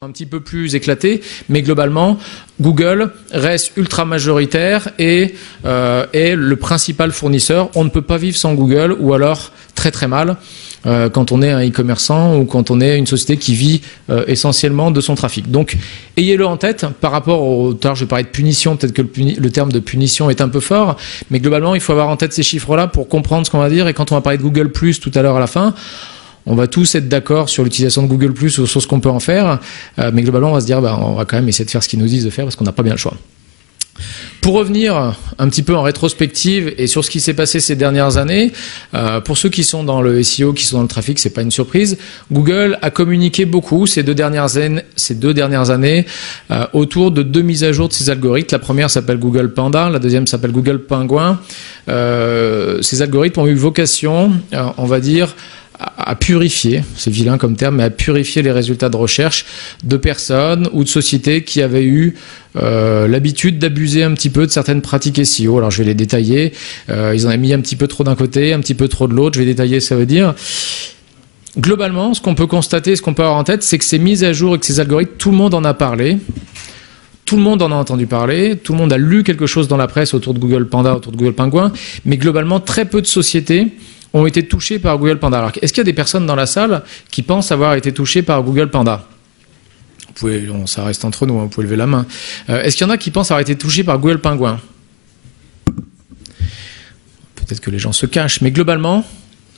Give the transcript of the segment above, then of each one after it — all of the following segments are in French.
un petit peu plus éclaté, mais globalement, Google reste ultra majoritaire et est le principal fournisseur. On ne peut pas vivre sans Google, ou alors très très mal, quand on est un e-commerçant ou quand on est une société qui vit essentiellement de son trafic. Donc, ayez-le en tête par rapport au... Tout à l'heure, je parlais de punition, peut-être que le terme de punition est un peu fort, mais globalement, il faut avoir en tête ces chiffres-là pour comprendre ce qu'on va dire. Et quand on va parler de Google+, tout à l'heure à la fin, on va tous être d'accord sur l'utilisation de Google+, ou sur ce qu'on peut en faire, mais globalement, on va se dire, on va quand même essayer de faire ce qu'ils nous disent de faire parce qu'on n'a pas bien le choix. Pour revenir un petit peu en rétrospective et sur ce qui s'est passé ces dernières années, pour ceux qui sont dans le SEO, qui sont dans le trafic, c'est pas une surprise. Google a communiqué beaucoup ces deux dernières années autour de deux mises à jour de ses algorithmes. La première s'appelle Google Panda, la deuxième s'appelle Google Penguin. Ces algorithmes ont eu vocation, on va dire, à purifier, c'est vilain comme terme, mais à purifier les résultats de recherche de personnes ou de sociétés qui avaient eu l'habitude d'abuser un petit peu de certaines pratiques SEO. Alors je vais les détailler. Ils en ont mis un petit peu trop d'un côté, un petit peu trop de l'autre. Je vais détailler, ça veut dire. Globalement, ce qu'on peut constater, ce qu'on peut avoir en tête, c'est que ces mises à jour et que ces algorithmes, tout le monde en a parlé. Tout le monde en a entendu parler, tout le monde a lu quelque chose dans la presse autour de Google Panda, autour de Google Penguin, mais globalement, très peu de sociétés ont été touchées par Google Panda. Alors, est-ce qu'il y a des personnes dans la salle qui pensent avoir été touchées par Google Panda? Ça reste entre nous, vous pouvez lever la main. Est-ce qu'il y en a qui pensent avoir été touchés par Google Penguin? Peut-être que les gens se cachent, mais globalement,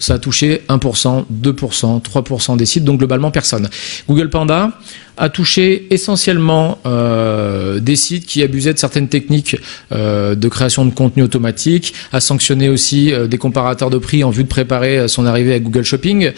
ça a touché 1%, 2%, 3% des sites, donc globalement personne. Google Panda a touché essentiellement des sites qui abusaient de certaines techniques de création de contenu automatique, a sanctionné aussi des comparateurs de prix en vue de préparer son arrivée à Google Shopping.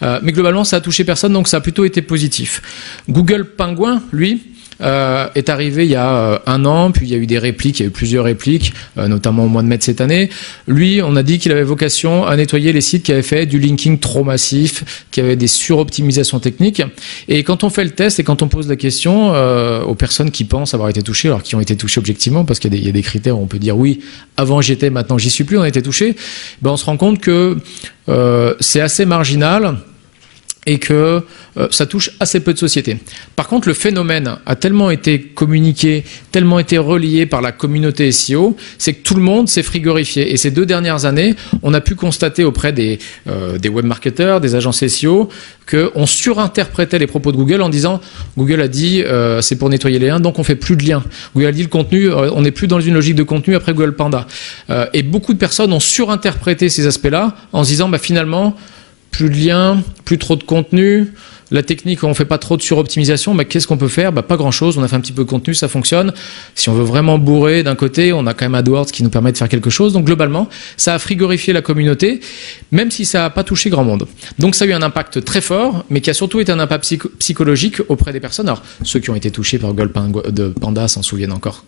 Mais globalement, ça a touché personne, donc ça a plutôt été positif. Google Penguin, lui, est arrivé il y a un an, puis il y a eu des répliques, il y a eu plusieurs répliques, notamment au mois de mai de cette année. Lui, on a dit qu'il avait vocation à nettoyer les sites qui avaient fait du linking trop massif, qui avaient des suroptimisations techniques. Et quand on fait le test et quand on pose la question aux personnes qui pensent avoir été touchées, alors qui ont été touchées objectivement, parce qu'il y a des critères où on peut dire oui, avant j'y étais, maintenant j'y suis plus, on a été touché, on se rend compte que c'est assez marginal et que ça touche assez peu de sociétés. Par contre, le phénomène a tellement été communiqué, tellement été relié par la communauté SEO, c'est que tout le monde s'est frigorifié. Et ces deux dernières années, on a pu constater auprès des webmarketeurs, des agences SEO, qu'on surinterprétait les propos de Google en disant « Google a dit c'est pour nettoyer les liens, donc on fait plus de liens. Google a dit le contenu, on n'est plus dans une logique de contenu après Google Panda. » Et beaucoup de personnes ont surinterprété ces aspects-là en se disant finalement, plus de liens, plus trop de contenu, la technique, on ne fait pas trop de suroptimisation, mais qu'est-ce qu'on peut faire? Pas grand-chose, on a fait un petit peu de contenu, ça fonctionne. Si on veut vraiment bourrer d'un côté, on a quand même AdWords qui nous permet de faire quelque chose. Donc globalement, ça a frigorifié la communauté, même si ça n'a pas touché grand monde. Donc ça a eu un impact très fort, mais qui a surtout été un impact psychologique auprès des personnes. Alors ceux qui ont été touchés par Google Panda s'en souviennent encore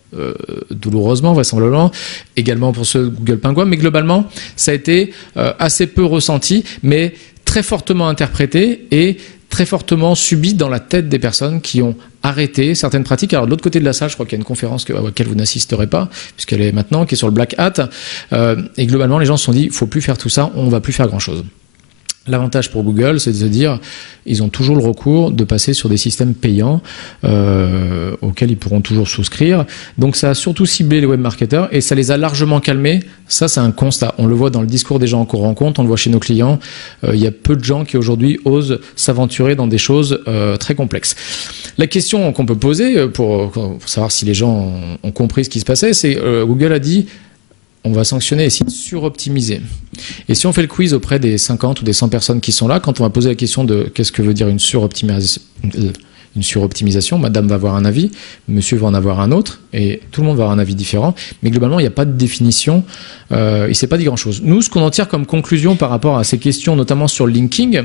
douloureusement, vraisemblablement, également pour ceux de Google Penguin, mais globalement, ça a été assez peu ressenti, mais très fortement interprété et très fortement subi dans la tête des personnes qui ont arrêté certaines pratiques. Alors de l'autre côté de la salle, je crois qu'il y a une conférence à laquelle vous n'assisterez pas, puisqu'elle est maintenant, qui est sur le Black Hat. Et globalement, les gens se sont dit, il ne faut plus faire tout ça, on ne va plus faire grand-chose. L'avantage pour Google, c'est de se dire, ils ont toujours le recours de passer sur des systèmes payants auxquels ils pourront toujours souscrire. Donc ça a surtout ciblé les webmarketeurs et ça les a largement calmés. Ça, c'est un constat. On le voit dans le discours des gens qu'on rencontre, on le voit chez nos clients. Il y a peu de gens qui aujourd'hui osent s'aventurer dans des choses très complexes. La question qu'on peut poser pour savoir si les gens ont compris ce qui se passait, c'est Google a dit on va sanctionner les sites suroptimisés. Et si on fait le quiz auprès des 50 ou des 100 personnes qui sont là, quand on va poser la question de qu'est-ce que veut dire une suroptimisation, madame va avoir un avis, monsieur va en avoir un autre, et tout le monde va avoir un avis différent. Mais globalement, il n'y a pas de définition, il ne s'est pas dit grand-chose. Nous, ce qu'on en tire comme conclusion par rapport à ces questions, notamment sur le linking,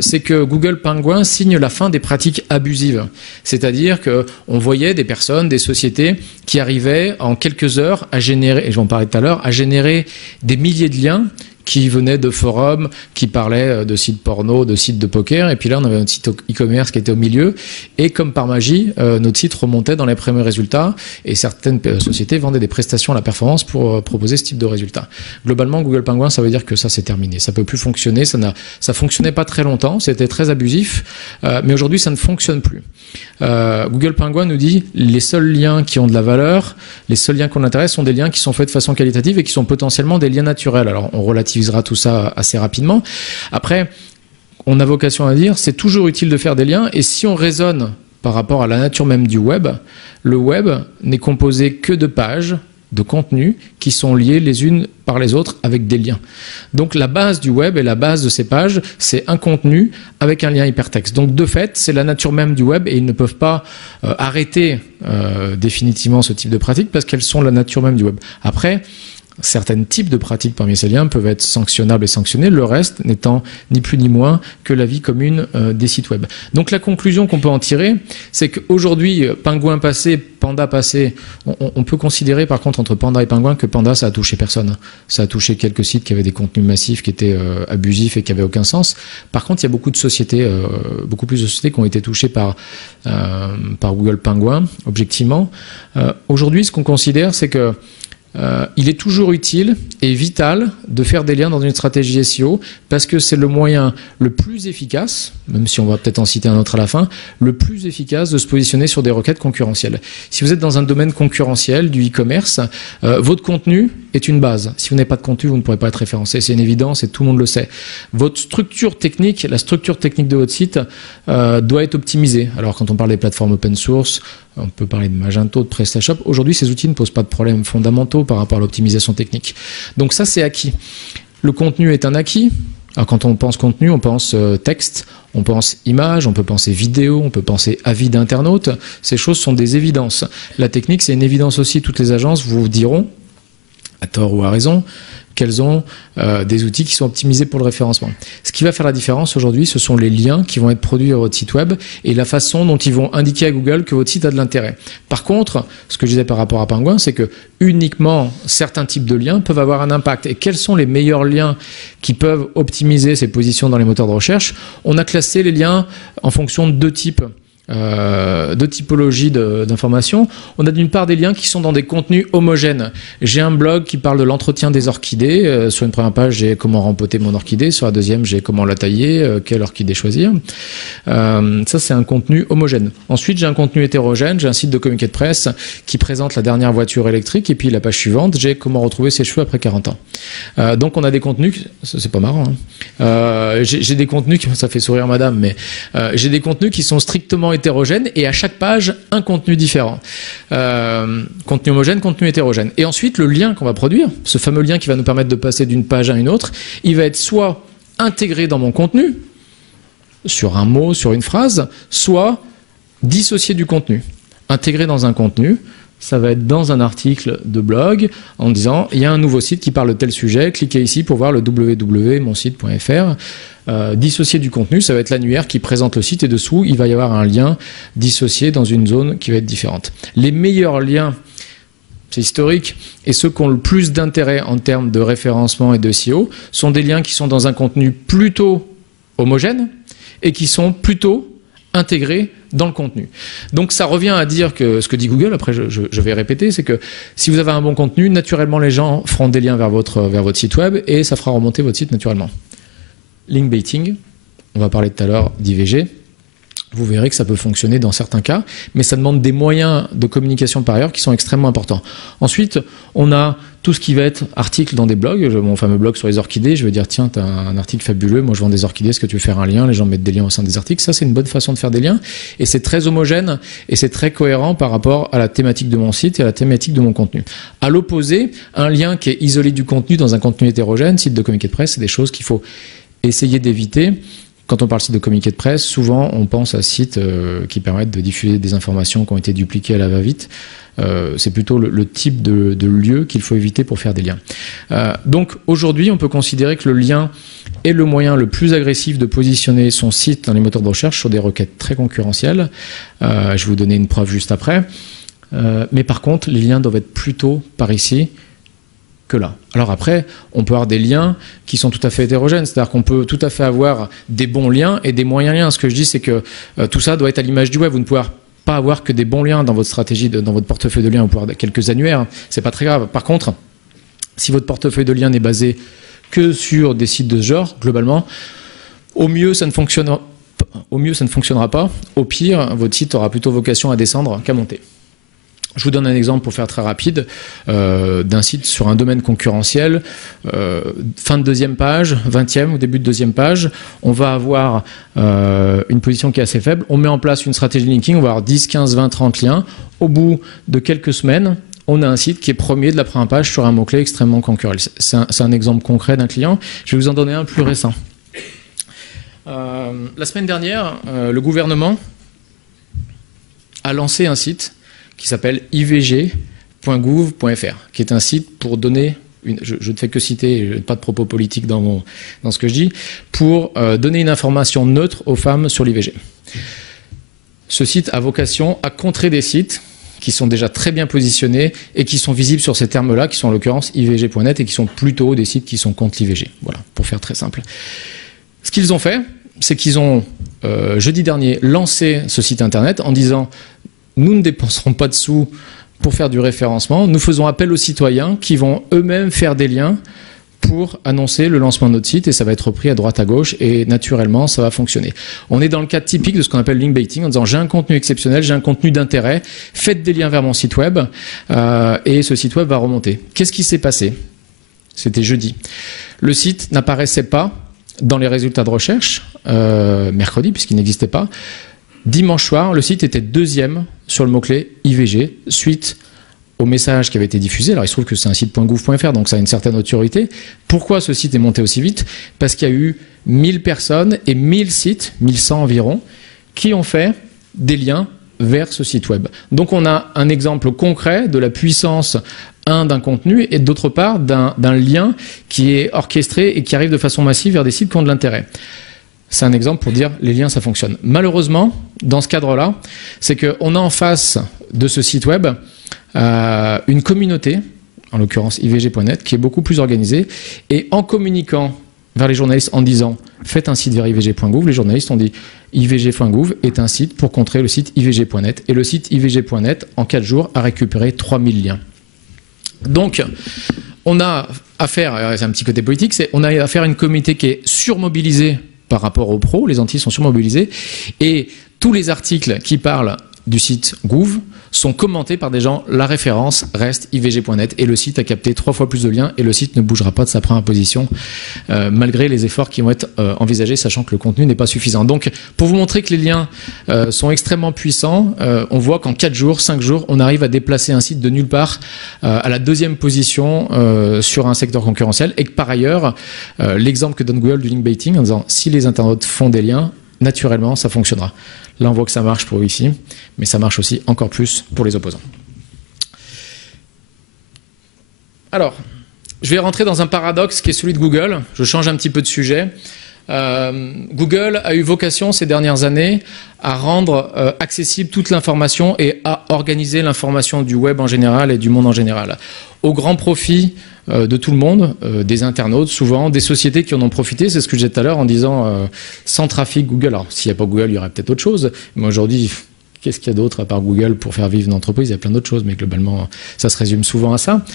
c'est que Google Penguin signe la fin des pratiques abusives. C'est-à-dire qu'on voyait des personnes, des sociétés qui arrivaient en quelques heures à générer, et je vais en parler tout à l'heure, à générer des milliers de liens qui venaient de forums, qui parlaient de sites porno, de sites de poker. Et puis là, on avait un site e-commerce qui était au milieu. Et comme par magie, notre site remontait dans les premiers résultats. Et certaines sociétés vendaient des prestations à la performance pour proposer ce type de résultats. Globalement, Google Penguin, ça veut dire que ça, c'est terminé. Ça peut plus fonctionner. Ça fonctionnait pas très longtemps. C'était très abusif. Mais aujourd'hui, ça ne fonctionne plus. Google Penguin nous dit les seuls liens qui ont de la valeur, les seuls liens qu'on intéresse sont des liens qui sont faits de façon qualitative et qui sont potentiellement des liens naturels. Alors, on relativisera tout ça assez rapidement. Après, on a vocation à dire c'est toujours utile de faire des liens, et si on raisonne par rapport à la nature même du web, le web n'est composé que de pages, de contenus qui sont liés les unes par les autres avec des liens. Donc la base du web et la base de ces pages, c'est un contenu avec un lien hypertexte. Donc de fait, c'est la nature même du web, et ils ne peuvent pas arrêter définitivement ce type de pratique parce qu'elles sont la nature même du web. Après, certains types de pratiques parmi ces liens peuvent être sanctionnables et sanctionnés, le reste n'étant ni plus ni moins que la vie commune des sites web. Donc la conclusion qu'on peut en tirer, c'est qu'aujourd'hui, Penguin passé, Panda passé, on peut considérer par contre entre Panda et Penguin que Panda, ça a touché personne. Ça a touché quelques sites qui avaient des contenus massifs, qui étaient abusifs et qui n'avaient aucun sens. Par contre, il y a beaucoup de sociétés, beaucoup plus de sociétés qui ont été touchées par Google Penguin, objectivement. Aujourd'hui, ce qu'on considère, c'est que il est toujours utile et vital de faire des liens dans une stratégie SEO parce que c'est le moyen le plus efficace, même si on va peut-être en citer un autre à la fin, le plus efficace de se positionner sur des requêtes concurrentielles. Si vous êtes dans un domaine concurrentiel du e-commerce, votre contenu est une base. Si vous n'avez pas de contenu, vous ne pourrez pas être référencé. C'est une évidence et tout le monde le sait. Votre structure technique, la structure technique de votre site doit être optimisée. Alors quand on parle des plateformes open source, on peut parler de Magento, de PrestaShop. Aujourd'hui, ces outils ne posent pas de problèmes fondamentaux par rapport à l'optimisation technique. Donc ça, c'est acquis. Le contenu est un acquis. Alors quand on pense contenu, on pense texte, on pense image, on peut penser vidéo, on peut penser avis d'internautes. Ces choses sont des évidences. La technique, c'est une évidence aussi. Toutes les agences vous diront, à tort ou à raison, qu'elles ont des outils qui sont optimisés pour le référencement. Ce qui va faire la différence aujourd'hui, ce sont les liens qui vont être produits à votre site web et la façon dont ils vont indiquer à Google que votre site a de l'intérêt. Par contre, ce que je disais par rapport à Penguin, c'est que uniquement certains types de liens peuvent avoir un impact. Et quels sont les meilleurs liens qui peuvent optimiser ces positions dans les moteurs de recherche? On a classé les liens en fonction de deux types. De typologie d'informations. On a d'une part des liens qui sont dans des contenus homogènes. J'ai un blog qui parle de l'entretien des orchidées. Sur une première page, j'ai comment rempoter mon orchidée. Sur la deuxième, j'ai comment la tailler, quelle orchidée choisir. Ça, c'est un contenu homogène. Ensuite, j'ai un contenu hétérogène. J'ai un site de communiqué de presse qui présente la dernière voiture électrique. Et puis, la page suivante, j'ai comment retrouver ses cheveux après 40 ans. Donc, on a des contenus... C'est pas marrant. Hein. J'ai des contenus qui... Ça fait sourire madame, mais j'ai des contenus qui sont strictement hétérogène et à chaque page un contenu différent. Contenu homogène, contenu hétérogène. Et ensuite le lien qu'on va produire, ce fameux lien qui va nous permettre de passer d'une page à une autre, il va être soit intégré dans mon contenu, sur un mot, sur une phrase, soit dissocié du contenu. Intégré dans un contenu, ça va être dans un article de blog en disant il y a un nouveau site qui parle de tel sujet, cliquez ici pour voir le www.monsite.fr. Dissocié du contenu, ça va être l'annuaire qui présente le site et dessous, il va y avoir un lien dissocié dans une zone qui va être différente. Les meilleurs liens, c'est historique, et ceux qui ont le plus d'intérêt en termes de référencement et de SEO sont des liens qui sont dans un contenu plutôt homogène et qui sont plutôt intégrés dans le contenu. Donc ça revient à dire que ce que dit Google, après je vais répéter, c'est que si vous avez un bon contenu, naturellement les gens feront des liens vers votre site web et ça fera remonter votre site naturellement. Link baiting, on va parler tout à l'heure d'IVG, vous verrez que ça peut fonctionner dans certains cas, mais ça demande des moyens de communication par ailleurs qui sont extrêmement importants. Ensuite, on a tout ce qui va être article dans des blogs, mon fameux blog sur les orchidées, je vais dire tiens, tu as un article fabuleux, moi je vends des orchidées, est-ce que tu veux faire un lien? Les gens mettent des liens au sein des articles, ça c'est une bonne façon de faire des liens, et c'est très homogène, et c'est très cohérent par rapport à la thématique de mon site et à la thématique de mon contenu. À l'opposé, un lien qui est isolé du contenu dans un contenu hétérogène, site de communiqué de presse, c'est des choses qu'il faut essayer d'éviter. Quand on parle site de communiqué de presse, souvent on pense à sites qui permettent de diffuser des informations qui ont été dupliquées à la va-vite. C'est plutôt le type de lieu qu'il faut éviter pour faire des liens. Donc aujourd'hui, on peut considérer que le lien est le moyen le plus agressif de positionner son site dans les moteurs de recherche sur des requêtes très concurrentielles. Je vais vous donner une preuve juste après. Mais par contre, les liens doivent être plutôt par ici que là. Alors après, on peut avoir des liens qui sont tout à fait hétérogènes, c'est-à-dire qu'on peut tout à fait avoir des bons liens et des moyens liens. Ce que je dis, c'est que tout ça doit être à l'image du web. Vous ne pouvez pas avoir que des bons liens dans votre stratégie, dans votre portefeuille de liens, vous pouvez avoir quelques annuaires, c'est pas très grave. Par contre, si votre portefeuille de liens n'est basé que sur des sites de ce genre, globalement, au mieux, ça ne fonctionnera pas. Au pire, votre site aura plutôt vocation à descendre qu'à monter. Je vous donne un exemple pour faire très rapide d'un site sur un domaine concurrentiel. Fin de deuxième page, 20e ou début de deuxième page, on va avoir une position qui est assez faible. On met en place une stratégie linking, on va avoir 10, 15, 20, 30 liens. Au bout de quelques semaines, on a un site qui est premier de la première page sur un mot-clé extrêmement concurrentiel. C'est un exemple concret d'un client. Je vais vous en donner un plus récent. La semaine dernière, le gouvernement a lancé un site qui s'appelle ivg.gouv.fr, qui est un site pour donner, je ne fais que citer, pas de propos politiques dans ce que je dis, pour donner une information neutre aux femmes sur l'IVG. Ce site a vocation à contrer des sites qui sont déjà très bien positionnés et qui sont visibles sur ces termes-là, qui sont en l'occurrence ivg.net et qui sont plutôt des sites qui sont contre l'IVG. Voilà, pour faire très simple. Ce qu'ils ont fait, c'est qu'ils ont, jeudi dernier, lancé ce site internet en disant « Nous ne dépenserons pas de sous pour faire du référencement, nous faisons appel aux citoyens qui vont eux-mêmes faire des liens pour annoncer le lancement de notre site et ça va être repris à droite à gauche et naturellement ça va fonctionner. » On est dans le cas typique de ce qu'on appelle link baiting en disant j'ai un contenu exceptionnel, j'ai un contenu d'intérêt, faites des liens vers mon site web et ce site web va remonter. Qu'est-ce qui s'est passé? C'était jeudi. Le site n'apparaissait pas dans les résultats de recherche mercredi puisqu'il n'existait pas. Dimanche soir, le site était deuxième sur le mot-clé IVG suite au message qui avait été diffusé. Alors il se trouve que c'est un site .gouv.fr, donc ça a une certaine autorité. Pourquoi ce site est monté aussi vite? Parce qu'il y a eu 1000 personnes et 1000 sites, 1100 environ, qui ont fait des liens vers ce site web. Donc on a un exemple concret de la puissance, d'un contenu et d'autre part d'un lien qui est orchestré et qui arrive de façon massive vers des sites qui ont de l'intérêt. C'est un exemple pour dire les liens ça fonctionne. Malheureusement, dans ce cadre-là, c'est qu'on a en face de ce site web une communauté, en l'occurrence ivg.net, qui est beaucoup plus organisée et en communiquant vers les journalistes en disant faites un site vers ivg.gouv, les journalistes ont dit ivg.gouv est un site pour contrer le site ivg.net et le site ivg.net en 4 jours a récupéré 3000 liens. Donc, on a affaire, c'est un petit côté politique, on a affaire à une communauté qui est surmobilisée par rapport aux pros, les antilles sont surmobilisés, et tous les articles qui parlent du site Gouv sont commentés par des gens. La référence reste ivg.net et le site a capté 3 fois plus de liens et le site ne bougera pas de sa première position malgré les efforts qui vont être envisagés, sachant que le contenu n'est pas suffisant. Donc, pour vous montrer que les liens sont extrêmement puissants, on voit qu'en 4 jours, 5 jours, on arrive à déplacer un site de nulle part à la deuxième position sur un secteur concurrentiel et que par ailleurs, l'exemple que donne Google du link baiting en disant si les internautes font des liens, naturellement, ça fonctionnera. Là, on voit que ça marche pour ici, mais ça marche aussi encore plus pour les opposants. Alors, je vais rentrer dans un paradoxe qui est celui de Google. Je change un petit peu de sujet. Google a eu vocation ces dernières années à rendre accessible toute l'information et à organiser l'information du web en général et du monde en général, au grand profit de tout le monde, des internautes souvent, des sociétés qui en ont profité. C'est ce que je disais tout à l'heure en disant sans trafic Google. Alors s'il n'y a pas Google, il y aurait peut-être autre chose. Mais aujourd'hui, qu'est-ce qu'il y a d'autre à part Google pour faire vivre une entreprise? Il y a plein d'autres choses, mais globalement, ça se résume souvent à ça.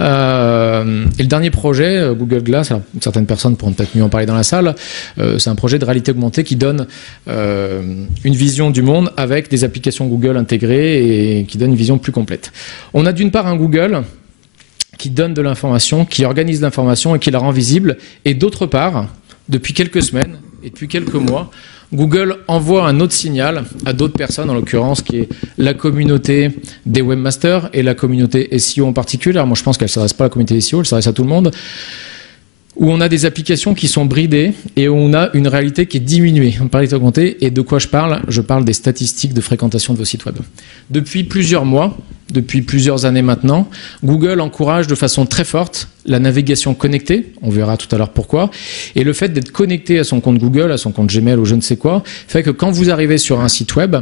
Et le dernier projet, Google Glass, alors, certaines personnes pourront peut-être mieux en parler dans la salle, c'est un projet de réalité augmentée qui donne une vision du monde avec des applications Google intégrées et qui donne une vision plus complète. On a d'une part un Google qui donne de l'information, qui organise l'information et qui la rend visible, et d'autre part, depuis quelques semaines et depuis quelques mois, Google envoie un autre signal à d'autres personnes, en l'occurrence qui est la communauté des webmasters et la communauté SEO en particulier. Alors moi je pense qu'elle ne s'adresse pas à la communauté SEO, elle s'adresse à tout le monde, où on a des applications qui sont bridées et où on a une réalité qui est diminuée par réalité augmentée. Et de quoi je parle? Je parle des statistiques de fréquentation de vos sites web. Depuis plusieurs mois, depuis plusieurs années maintenant, Google encourage de façon très forte la navigation connectée, on verra tout à l'heure pourquoi, et le fait d'être connecté à son compte Google, à son compte Gmail ou je ne sais quoi, fait que quand vous arrivez sur un site web,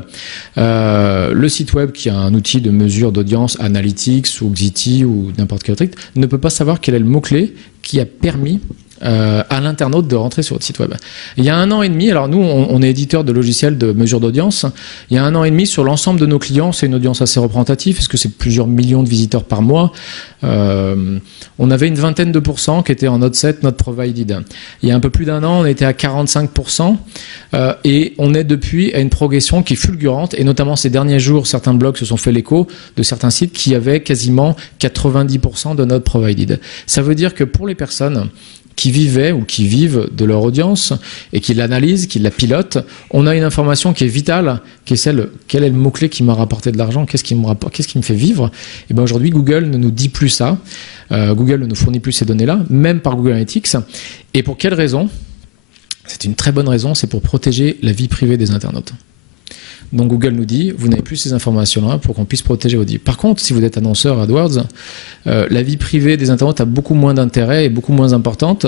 le site web qui a un outil de mesure d'audience, Analytics ou Xiti ou n'importe quel autre, ne peut pas savoir quel est le mot-clé qui a permis à l'internaute de rentrer sur votre site web. Il y a 1 an et demi, alors nous on est éditeur de logiciels de mesure d'audience, il y a 1 an et demi sur l'ensemble de nos clients, c'est une audience assez représentative parce que c'est plusieurs millions de visiteurs par mois, on avait une vingtaine de % qui étaient en Node 7, Not Provided. Il y a un peu plus d'1 an, on était à 45% et on est depuis à une progression qui est fulgurante et notamment ces derniers jours, certains blogs se sont fait l'écho de certains sites qui avaient quasiment 90% de Not Provided. Ça veut dire que pour les personnes qui vivaient ou qui vivent de leur audience et qui l'analysent, qui la pilotent, on a une information qui est vitale, qui est celle, quel est le mot-clé qui m'a rapporté de l'argent, qu'est-ce qui me fait vivre? Et bien aujourd'hui, Google ne nous dit plus ça. Google ne nous fournit plus ces données-là, même par Google Analytics. Et pour quelle raison? C'est une très bonne raison, c'est pour protéger la vie privée des internautes. Donc Google nous dit, vous n'avez plus ces informations-là pour qu'on puisse protéger vos données. Par contre, si vous êtes annonceur AdWords, la vie privée des internautes a beaucoup moins d'intérêt et beaucoup moins importante.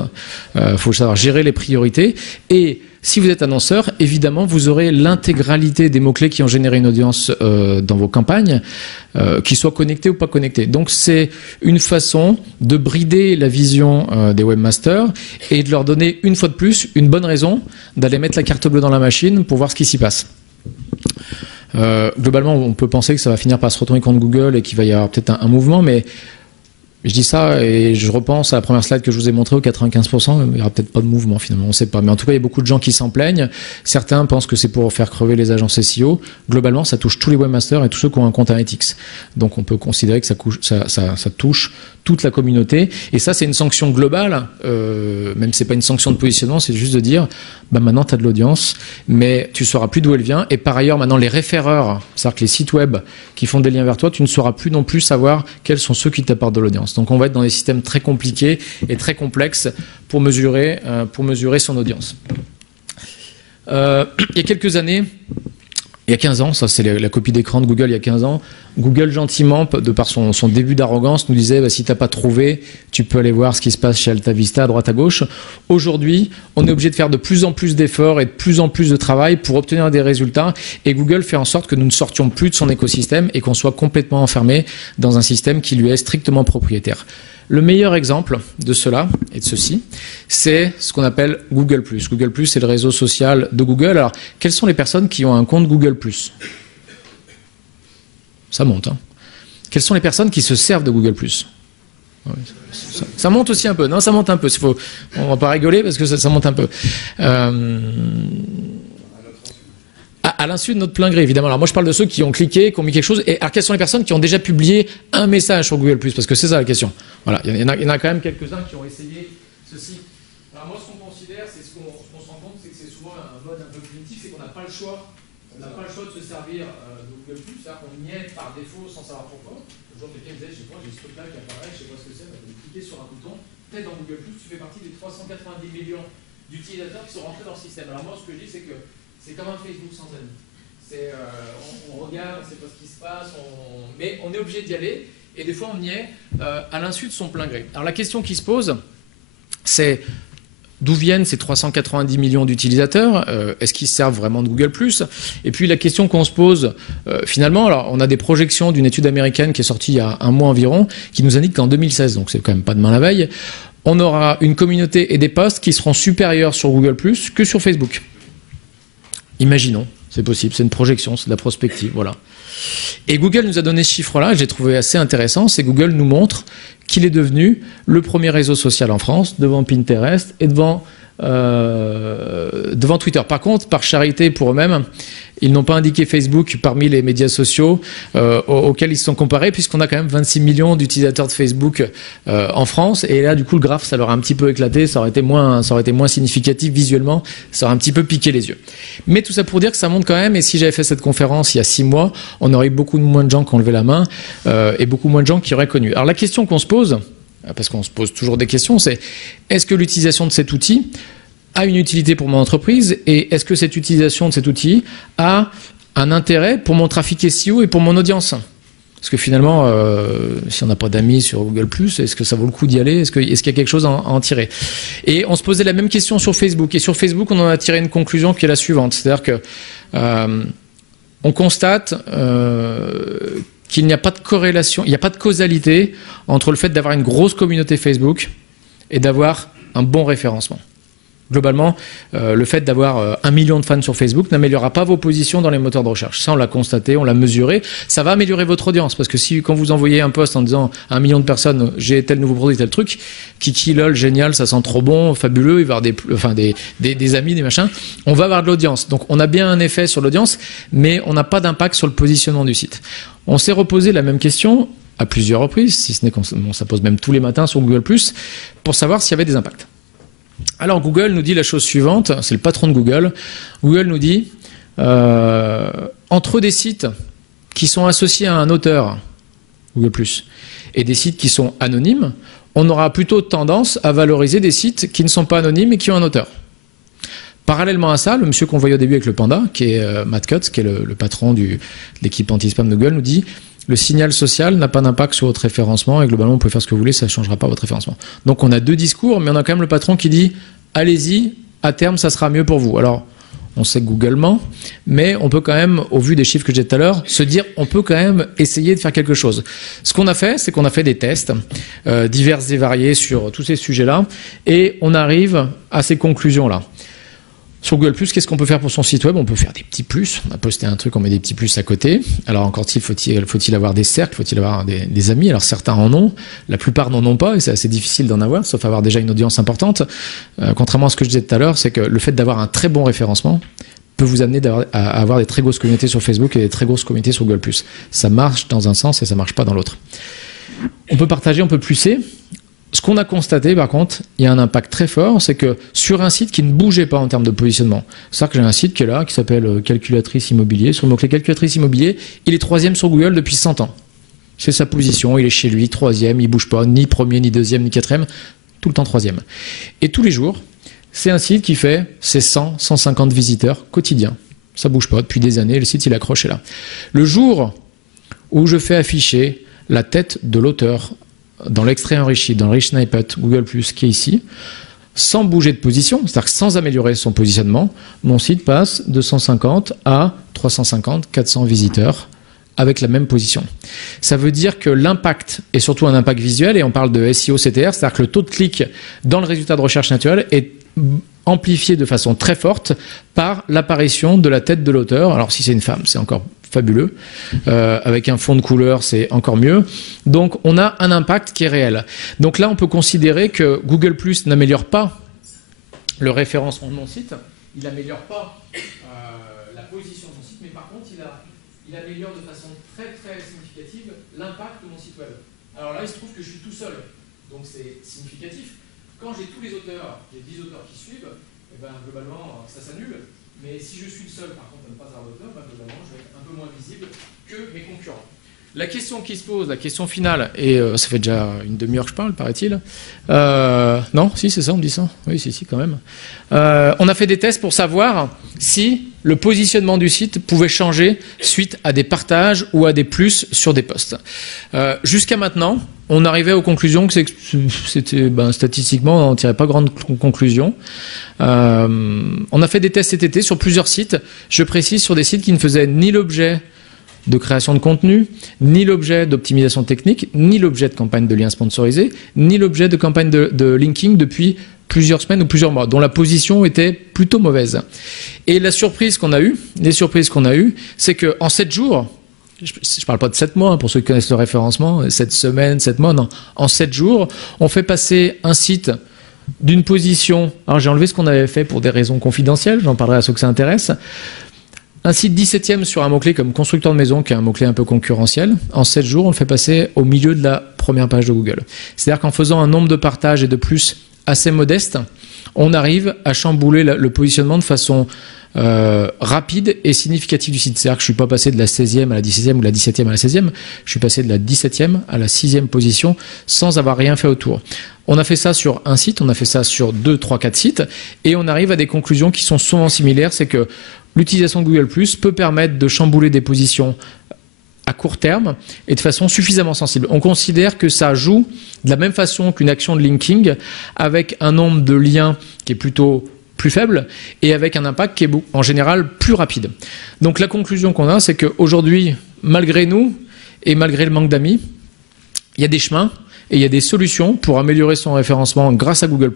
Il faut savoir gérer les priorités. Et si vous êtes annonceur, évidemment, vous aurez l'intégralité des mots-clés qui ont généré une audience dans vos campagnes, qu'ils soient connectés ou pas connectés. Donc c'est une façon de brider la vision des webmasters et de leur donner une fois de plus une bonne raison d'aller mettre la carte bleue dans la machine pour voir ce qui s'y passe. Globalement, on peut penser que ça va finir par se retourner contre Google et qu'il va y avoir peut-être un mouvement, mais je dis ça et je repense à la première slide que je vous ai montrée, aux 95%, il n'y aura peut-être pas de mouvement finalement, on ne sait pas. Mais en tout cas, il y a beaucoup de gens qui s'en plaignent. Certains pensent que c'est pour faire crever les agences SEO. Globalement, ça touche tous les webmasters et tous ceux qui ont un compte Analytics. Donc on peut considérer que ça touche toute la communauté. Et ça, c'est une sanction globale, même si ce n'est pas une sanction de positionnement, c'est juste de dire, bah maintenant tu as de l'audience, mais tu ne sauras plus d'où elle vient. Et par ailleurs, maintenant, les référeurs, c'est-à-dire que les sites web qui font des liens vers toi, tu ne sauras plus non plus savoir quels sont ceux qui t'apportent de l'audience. Donc on va être dans des systèmes très compliqués et très complexes pour mesurer son audience. Il y a quelques années, il y a 15 ans, ça c'est la copie d'écran de Google il y a 15 ans, Google gentiment, de par son début d'arrogance, nous disait bah, si tu n'as pas trouvé, tu peux aller voir ce qui se passe chez AltaVista à droite à gauche. Aujourd'hui, on est obligé de faire de plus en plus d'efforts et de plus en plus de travail pour obtenir des résultats et Google fait en sorte que nous ne sortions plus de son écosystème et qu'on soit complètement enfermé dans un système qui lui est strictement propriétaire. Le meilleur exemple de cela et de ceci, c'est ce qu'on appelle Google+. Google+, c'est le réseau social de Google. Alors, quelles sont les personnes qui ont un compte Google+? Ça monte. Hein. Quelles sont les personnes qui se servent de Google+? Ça monte aussi un peu. Non, ça monte un peu. On ne va pas rigoler parce que ça monte un peu. À l'insu de notre plein gré, évidemment. Alors moi, je parle de ceux qui ont cliqué, qui ont mis quelque chose. Et alors, quelles sont les personnes qui ont déjà publié un message sur Google+? Parce que c'est ça la question. Voilà, il y en a quand même quelques-uns qui ont essayé ceci. Alors moi, ce qu'on considère, c'est ce qu'on se rend compte, c'est que c'est souvent un mode un peu primitif, c'est qu'on n'a pas le choix. On n'a pas le choix de se servir de Google+, c'est-à-dire qu'on y est par défaut sans savoir pourquoi. Le jour quelqu'un me disait, je sais pas, j'ai ce truc-là qui apparaît, je sais pas ce que c'est, mais vous cliquez sur un bouton, peut-être dans Google+, tu fais partie des 390 millions d'utilisateurs qui sont rentrés dans le système. Alors moi, ce que je dis, c'est que c'est comme un Facebook sans amis. On regarde, on ne sait pas ce qui se passe, mais on est obligé d'y aller, et des fois on y est à l'insu de son plein gré. Alors la question qui se pose, c'est d'où viennent ces 390 millions d'utilisateurs? Est-ce qu'ils servent vraiment de Google+? Et puis la question qu'on se pose, finalement, alors on a des projections d'une étude américaine qui est sortie il y a un mois environ, qui nous indique qu'en 2016, donc c'est quand même pas demain la veille, on aura une communauté et des posts qui seront supérieurs sur Google+, que sur Facebook. Imaginons, c'est possible, c'est une projection, c'est de la prospective, voilà. Et Google nous a donné ce chiffre-là, j'ai trouvé assez intéressant, c'est Google nous montre qu'il est devenu le premier réseau social en France, devant Pinterest et devant Twitter. Par contre, par charité pour eux-mêmes, ils n'ont pas indiqué Facebook parmi les médias sociaux auxquels ils se sont comparés, puisqu'on a quand même 26 millions d'utilisateurs de Facebook en France. Et là, du coup, le graphe, ça leur a un petit peu éclaté, ça aurait été moins significatif visuellement, ça aurait un petit peu piqué les yeux. Mais tout ça pour dire que ça monte quand même, et si j'avais fait cette conférence il y a 6 mois, on aurait eu beaucoup moins de gens qui ont levé la main et beaucoup moins de gens qui auraient connu. Alors la question qu'on se pose, parce qu'on se pose toujours des questions, c'est est-ce que l'utilisation de cet outil a une utilité pour mon entreprise et est-ce que cette utilisation de cet outil a un intérêt pour mon trafic SEO et pour mon audience? Parce que finalement, si on n'a pas d'amis sur Google+, est-ce que ça vaut le coup d'y aller? Est-ce qu'il y a quelque chose à en tirer? Et on se posait la même question sur Facebook. Et sur Facebook, on en a tiré une conclusion qui est la suivante. C'est-à-dire que on constate qu'il n'y a pas de corrélation, il n'y a pas de causalité entre le fait d'avoir une grosse communauté Facebook et d'avoir un bon référencement. Globalement, le fait d'avoir 1 million de fans sur Facebook n'améliorera pas vos positions dans les moteurs de recherche. Ça, on l'a constaté, on l'a mesuré. Ça va améliorer votre audience parce que si, quand vous envoyez un post en disant à 1 million de personnes, j'ai tel nouveau produit, tel truc, kiki, lol, génial, ça sent trop bon, fabuleux, il va y avoir des amis, des machins, on va avoir de l'audience. Donc, on a bien un effet sur l'audience, mais on n'a pas d'impact sur le positionnement du site. On s'est reposé la même question à plusieurs reprises, si ce n'est qu'on ça pose même tous les matins sur Google+, pour savoir s'il y avait des impacts. Alors Google nous dit la chose suivante, c'est le patron de Google. Google nous dit, entre des sites qui sont associés à un auteur, Google+, et des sites qui sont anonymes, on aura plutôt tendance à valoriser des sites qui ne sont pas anonymes et qui ont un auteur. Parallèlement à ça, le monsieur qu'on voyait au début avec le panda, qui est Matt Cutts, qui est le patron de l'équipe anti-spam de Google, nous dit le signal social n'a pas d'impact sur votre référencement et globalement, vous pouvez faire ce que vous voulez, ça ne changera pas votre référencement. Donc, on a deux discours, mais on a quand même le patron qui dit allez-y, à terme, ça sera mieux pour vous. Alors, on sait que Google ment, mais on peut quand même, au vu des chiffres que j'ai tout à l'heure, se dire on peut quand même essayer de faire quelque chose. Ce qu'on a fait, c'est qu'on a fait des tests divers et variés sur tous ces sujets-là et on arrive à ces conclusions-là. Sur Google+, qu'est-ce qu'on peut faire pour son site web? On peut faire des petits plus. On a posté un truc, on met des petits plus à côté. Alors encore faut-il avoir des cercles, faut-il avoir des amis? Alors certains en ont, la plupart n'en ont pas et c'est assez difficile d'en avoir, sauf avoir déjà une audience importante. Contrairement à ce que je disais tout à l'heure, c'est que le fait d'avoir un très bon référencement peut vous amener à avoir des très grosses communautés sur Facebook et des très grosses communautés sur Google+. Ça marche dans un sens et ça marche pas dans l'autre. On peut partager, on peut plusser. Ce qu'on a constaté, par contre, il y a un impact très fort, c'est que sur un site qui ne bougeait pas en termes de positionnement, c'est-à-dire que j'ai un site qui est là, qui s'appelle Calculatrice Immobilier, sur le mot-clé Calculatrice Immobilier, il est 3e sur Google depuis 100 ans. C'est sa position, il est chez lui, 3e, il bouge pas, ni 1er, ni 2e, ni 4e, tout le temps 3e. Et tous les jours, c'est un site qui fait ses 100, 150 visiteurs quotidiens. Ça bouge pas, depuis des années, le site il accroche est là. Le jour où je fais afficher la tête de l'auteur dans l'extrait enrichi, dans le Rich Snippet Google+, qui est ici, sans bouger de position, c'est-à-dire sans améliorer son positionnement, mon site passe de 150 à 350, 400 visiteurs avec la même position. Ça veut dire que l'impact est surtout un impact visuel, et on parle de SEO CTR, c'est-à-dire que le taux de clic dans le résultat de recherche naturel est amplifié de façon très forte par l'apparition de la tête de l'auteur. Alors si c'est une femme, c'est encore fabuleux. Avec un fond de couleur, c'est encore mieux. Donc, on a un impact qui est réel. Donc là, on peut considérer que Google+ n'améliore pas le référencement de mon site. Il n'améliore pas la position de mon site, mais par contre, il améliore de façon très, très significative l'impact de mon site web. Alors là, il se trouve que je suis tout seul. Donc, c'est significatif. Quand j'ai tous les auteurs, j'ai 10 auteurs qui suivent, et ben, globalement, ça s'annule. Mais si je suis le seul, par contre, à ne pas avoir d'auteur, ben, globalement, je vais être un peu moins visible que mes concurrents. La question qui se pose, la question finale, et ça fait déjà une demi-heure que je parle, paraît-il. Non, si, c'est ça, on me dit ça. Oui, si, quand même. On a fait des tests pour savoir si le positionnement du site pouvait changer suite à des partages ou à des plus sur des posts. Jusqu'à maintenant, on arrivait aux conclusions que c'était, statistiquement, on ne tirait pas grande conclusion. On a fait des tests cet été sur plusieurs sites. Je précise, sur des sites qui ne faisaient ni l'objet de création de contenu, ni l'objet d'optimisation technique, ni l'objet de campagne de liens sponsorisés, ni l'objet de campagne de linking depuis plusieurs semaines ou plusieurs mois, dont la position était plutôt mauvaise. Et les surprises qu'on a eues, c'est qu'en 7 jours, je ne parle pas de 7 mois, pour ceux qui connaissent le référencement, 7 semaines, 7 mois, non. En 7 jours, on fait passer un site d'une position, alors j'ai enlevé ce qu'on avait fait pour des raisons confidentielles, j'en parlerai à ceux que ça intéresse, un site 17e sur un mot-clé comme constructeur de maison, qui est un mot-clé un peu concurrentiel. En 7 jours, on le fait passer au milieu de la première page de Google. C'est-à-dire qu'en faisant un nombre de partages et de plus assez modeste, on arrive à chambouler le positionnement de façon rapide et significatif du site. C'est-à-dire que je suis pas passé de la 16e à la 17e ou de la 17e à la 16e, je suis passé de la 17e à la 6e position sans avoir rien fait autour. On a fait ça sur un site, on a fait ça sur 2, 3, 4 sites, et on arrive à des conclusions qui sont souvent similaires, c'est que l'utilisation de Google+ peut permettre de chambouler des positions à court terme et de façon suffisamment sensible. On considère que ça joue de la même façon qu'une action de linking, avec un nombre de liens qui est plutôt plus faible et avec un impact qui est en général plus rapide. Donc la conclusion qu'on a, c'est qu'aujourd'hui, malgré nous et malgré le manque d'amis, il y a des chemins et il y a des solutions pour améliorer son référencement grâce à Google+.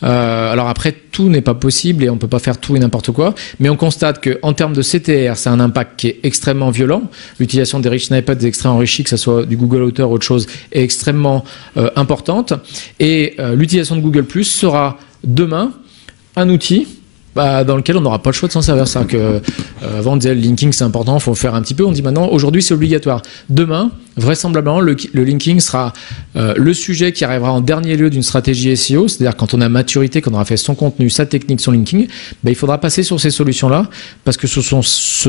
Alors après, tout n'est pas possible et on ne peut pas faire tout et n'importe quoi, mais on constate qu'en termes de CTR, c'est un impact qui est extrêmement violent. L'utilisation des rich snippets, des extraits enrichis, que ce soit du Google Author ou autre chose, est extrêmement importante. Et l'utilisation de Google+ sera demain un outil dans lequel on n'aura pas le choix de s'en servir. C'est-à-dire que avant on disait le linking c'est important, il faut le faire un petit peu. On dit maintenant aujourd'hui c'est obligatoire. Demain, vraisemblablement, le linking sera le sujet qui arrivera en dernier lieu d'une stratégie SEO. C'est-à-dire quand on a maturité, quand on aura fait son contenu, sa technique, son linking, il faudra passer sur ces solutions-là parce que ce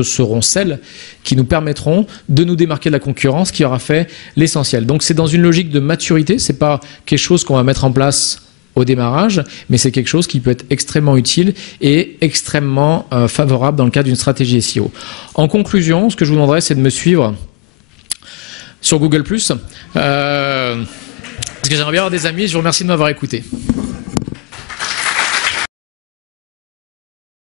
seront celles qui nous permettront de nous démarquer de la concurrence qui aura fait l'essentiel. Donc c'est dans une logique de maturité. C'est pas quelque chose qu'on va mettre en place au démarrage, mais c'est quelque chose qui peut être extrêmement utile et extrêmement favorable dans le cadre d'une stratégie SEO. En conclusion, ce que je vous demanderais, c'est de me suivre sur Google+, parce que j'aimerais bien avoir des amis. Je vous remercie de m'avoir écouté.